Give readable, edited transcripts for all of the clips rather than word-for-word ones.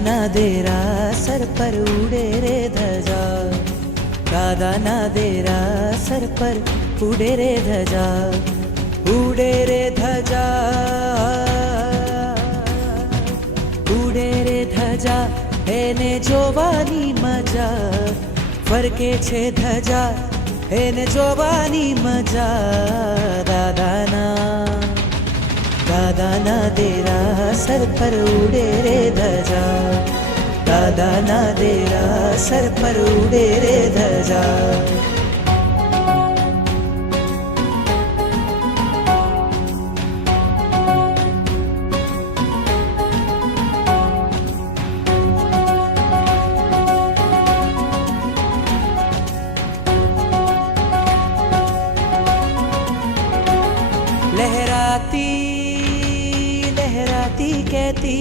દાદાના દેરા સર પર ઉડે રે ધજા, દાદાના દેરા સર પર ઉડે રે ધજા, ઉડે રે ધજા, ઉડે રે ધજા, એને જોવાની મજા, ફરકે છે ધજા, એને જોવાની મજા. દાદાના દેરા સર પર ઉડે રે ધજા, દાદાના દેરા સર પર ઉડે રે ધજા. लहराती लहराती कहती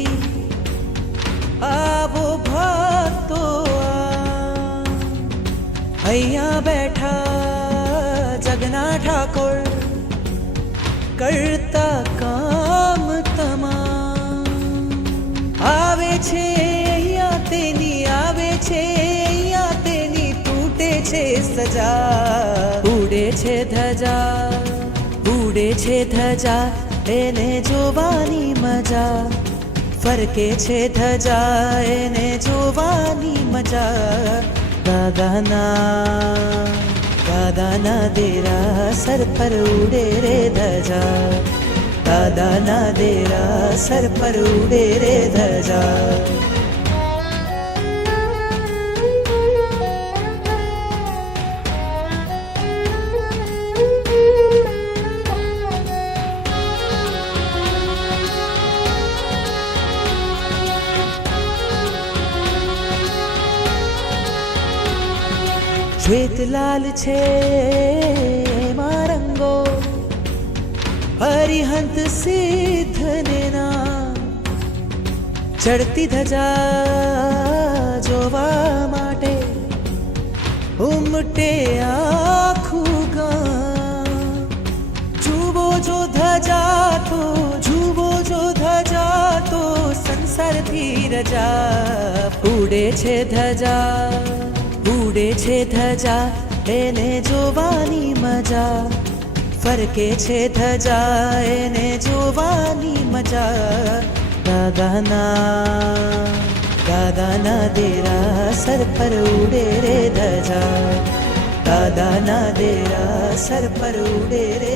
आवो भक्तो અહીંયા બેઠા જગના ઠાકોર કરતા કામ તમામ. આવે છે અહીંયા તેની, આવે છે અહીંયા તેની, તૂટે છે સજા, ઉડે છે ધજા, ઉડે છે ધજા, એને જોવાની મજા, ફરકે છે ધજા, એને જોવાની મજા. દાદાના દેરા સર પર ઉડે રે ધજા, દાદાના દેરા સર પર ઉડે રે ધજા. શ્વેત લાલ છે એમાં રંગો, હરિહંત સિદ્ધને નામ, ચડતી ધજા જોવા માટે ઉમટે આખું ગામ. જુઓ જો ધજા તો, જુઓ જો ધજા તો, સંસારથી રજા, ઉડે છે ધજા, ઉડે છે ધજા, એને જોવાની મજા, ફરકે છે ધજા, એને જોવાની મજા. દાદાના દેરા સર પર ઉડે રે ધજા, દાદાના દેરા સર પર ઉડે રે